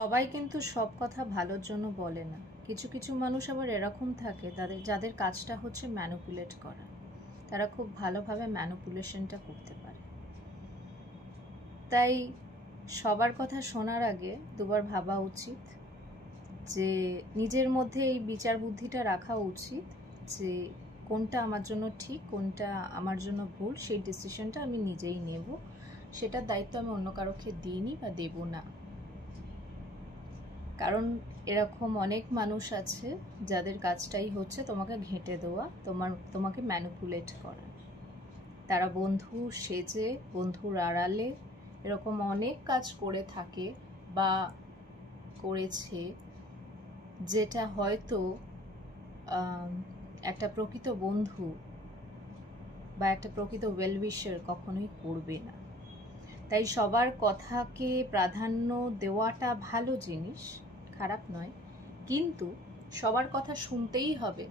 সবাই কিন্তু সব কথা ভালোর জন্য বলে না। কিছু কিছু মানুষ আবার এরকম থাকে যাদের কাজটা হচ্ছে ম্যানিপুলেট করা। তারা খুব ভালোভাবে ম্যানিপুলেশনটা করতে পারে। তাই সবার কথা শোনার আগে দুবার ভাবা উচিত, যে নিজের মধ্যে এই বিচার বুদ্ধিটা রাখা উচিত যে কোনটা আমার জন্য ঠিক, কোনটা আমার জন্য ভুল। সেই ডিসিশনটা আমি নিজেই নেব, সেটার দায়িত্ব আমি অন্য কারোকে দিইনি বা দেব না। কারণ এরকম অনেক মানুষ আছে যাদের কাজটাই হচ্ছে তোমাকে ঘেঁটে দেওয়া, তোমাকে ম্যানিপুলেট করা। তারা বন্ধু সেজে, বন্ধুর আড়ালে এরকম অনেক কাজ করে থাকে বা করেছে, যেটা হয়তো একটা প্রকৃত বন্ধু বা একটা প্রকৃত ওয়েলউইশার কখনোই করবে না। তাই সবার কথাকে প্রাধান্য দেওয়াটা ভালো জিনিস, খারাপ নয়, কিন্তু সবার কথা শুনতেই হবে,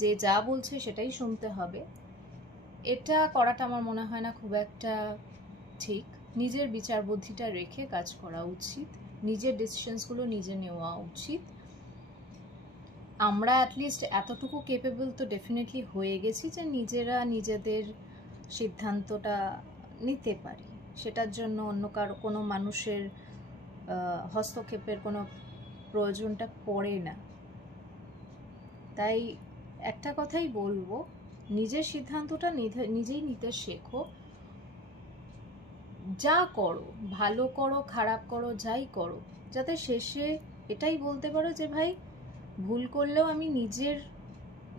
যে যা বলছে সেটাই শুনতে হবে, এটা করাটা আমার মনে হয় না খুব একটা ঠিক। নিজের বিচার বুদ্ধিটা রেখে কাজ করা উচিত, নিজের ডিসিশনসগুলো নিজে নেওয়া উচিত। আমরা অ্যাটলিস্ট এতটুকু কেপেবল তো ডেফিনেটলি হয়ে গেছি যে নিজেরা নিজেদের সিদ্ধান্তটা নিতে পারি। সেটার জন্য অন্য কোনো মানুষের হস্তক্ষেপের কোনো প্রয়োজনটা পড়ে না। তাই একটা কথাই বলবো, নিজের সিদ্ধান্তটা নিজেই নিতে শেখো। যা করো, ভালো করো খারাপ করো, যাই করো, যাতে শেষে এটাই বলতে পারো যে ভাই, ভুল করলেও আমি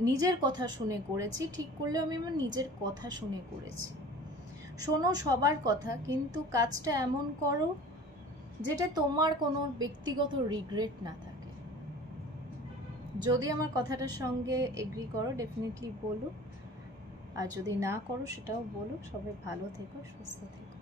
নিজের কথা শুনে করেছি, ঠিক করলেও আমি আমার নিজের কথা শুনে করেছি। শোনো সবার কথা, কিন্তু কাজটা এমন করো যেটা তোমার কোনো ব্যক্তিগত রিগ্রেট না থাকে। যদি আমার কথাটার সঙ্গে এগ্রি করো ডেফিনেটলি বলো, আর যদি না করো সেটাও বলো। সবাই ভালো থেকো, সুস্থ থেকো।